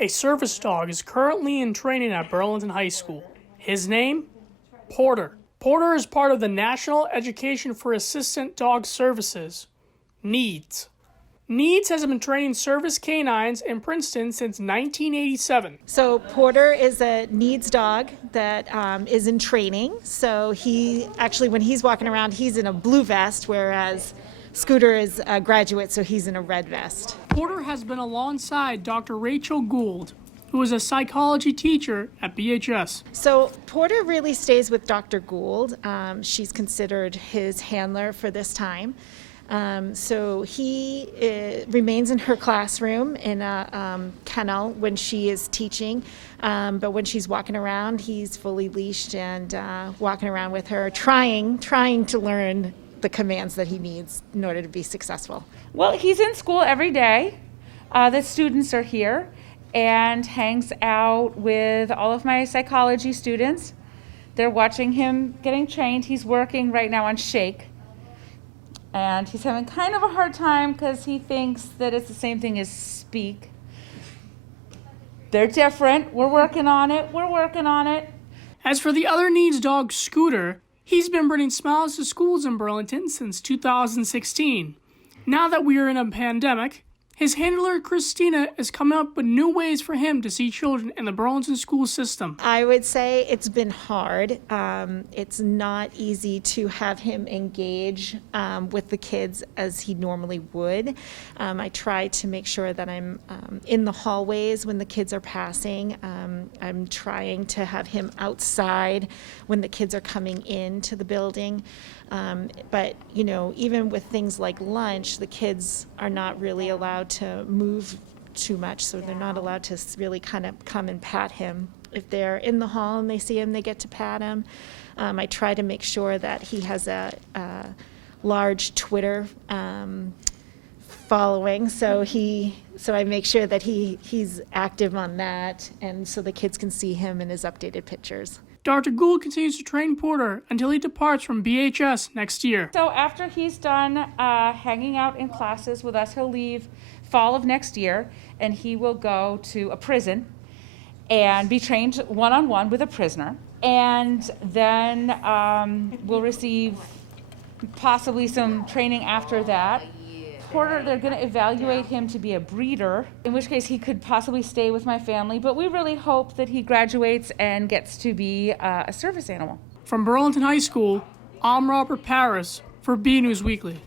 A service dog is currently in training at Burlington High School. His name? Porter. Porter is part of the National Education for Assistant Dog Services, NEADS. NEADS has been training service canines in Princeton since 1987. So Porter is a NEADS dog that is in training. So when he's walking around, he's in a blue vest, whereas Scooter is a graduate, so he's in a red vest. Porter has been alongside Dr. Rachel Gould, who is a psychology teacher at BHS. So Porter really stays with Dr. Gould. She's considered his handler for this time. So he remains in her classroom in a kennel when she is teaching, but when she's walking around, he's fully leashed and walking around with her, trying to learn the commands that he needs in order to be successful. Well, he's in school every day. The students are here and hangs out with all of my psychology students. They're watching him getting trained. He's working right now on shake. And he's having kind of a hard time because he thinks that it's the same thing as speak. They're different. We're working on it. As for the other NEADS dog, Scooter, he's been bringing smiles to schools in Burlington since 2016. Now that we are in a pandemic, his handler, Christina, is coming up with new ways for him to see children in the Burlington school system. I would say it's been hard. It's not easy to have him engage with the kids as he normally would. I try to make sure that I'm in the hallways when the kids are passing. I'm trying to have him outside when the kids are coming into the building. But, even with things like lunch, the kids are not really allowed to move too much, so they're not allowed to really kind of come and pat him. If they're in the hall and they see him, they get to pat him. I try to make sure that he has a large Twitter following, so I make sure that he's active on that, and so the kids can see him in his updated pictures. Dr. Gould continues to train Porter until he departs from BHS next year. So after he's done hanging out in classes with us, he'll leave fall of next year, and he will go to a prison and be trained one-on-one with a prisoner. And then we'll receive possibly some training after that. Porter, they're going to evaluate him to be a breeder, in which case he could possibly stay with my family, but we really hope that he graduates and gets to be a service animal. From Burlington High School, I'm Robert Paris for BNEWS Weekly.